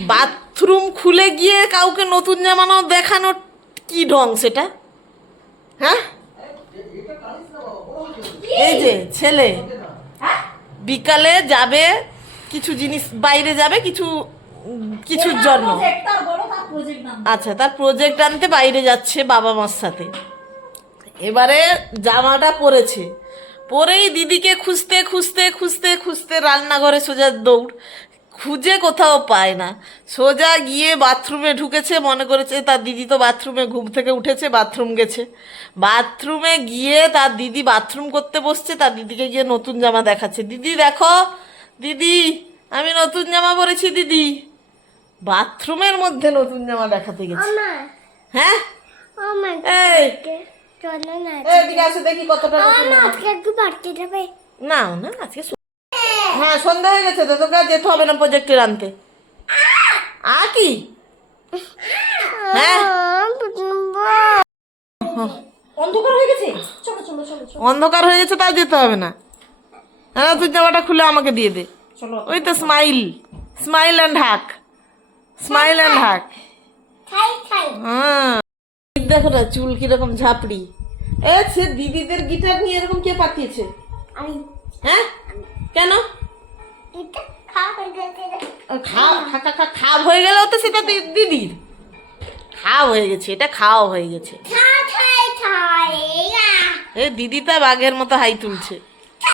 Bathroom খুলে গিয়ে কাউকে নতুন জামানো দেখানো কি ঢং সেটা? হ্যাঁ? এই যে ছেলে। বিকালে যাবে কিছু জিনিস বাইরে যাবে কিছু কিছুর জন্য। আচ্ছা তার প্রজেক্ট আনতে বাইরে যাচ্ছে বাবা মার সাথে। এবারে জামাটা পরেছে। পরেই দিদিকে খুঁজতে খুঁজতে খুঁজতে খুঁজতে রান্নাঘরে সোজা দৌড়। খুঁজে কোথাও পায় না। সোজা গিয়ে বাথরুমে ঢুকেছে মনে করেছে তার দিদি তো বাথরুমে ঘুম থেকে উঠেছে বাথরুম গেছে। বাথরুমে গিয়ে তার দিদি বাথরুম করতে বসছে তার দিদিকে গিয়ে নতুন জামা দেখাচ্ছে। দিদি দেখো দিদি আমি নতুন জামা পরেছি দিদি। বাথরুমের মধ্যে নতুন জামা দেখাতে গেছে। হ্যাঁ? এই। চলো না এই, এদিকে আসো দেখি কতটা নতুন আজকে একটু বাড়তে যাবে না না আজকে হ্যাঁ সন্ধ্যা হয়ে গেছে তো তোকে আর যেতে হবে না প্রজেক্টের আনতে। আ কি? হ্যাঁ। অন্ধকার হয়ে গেছে? চলো চলো চলো চলো। অন্ধকার হয়ে গেছে তাও যেতে হবে না। হ্যাঁ তুই জামাটা খুলে আমাকে দিয়ে দে। চলো। ওই তো smile smile and hug smile and hug খাই খাই। হ্যাঁ। দেখো না চুল কীরকম ঝাপড়ি। এ সে দিদিদের গিটার নিয়ে এরকম কে পাঠিয়েছে? আমি। হ্যাঁ? কেন? খাও খা হয়ে গেলেও তো সেটা দিদির। খাপ হয়ে গেছে এটা খাও হয়ে গেছে। এ দিদি তা বাঘের মতো হাই তুলছে।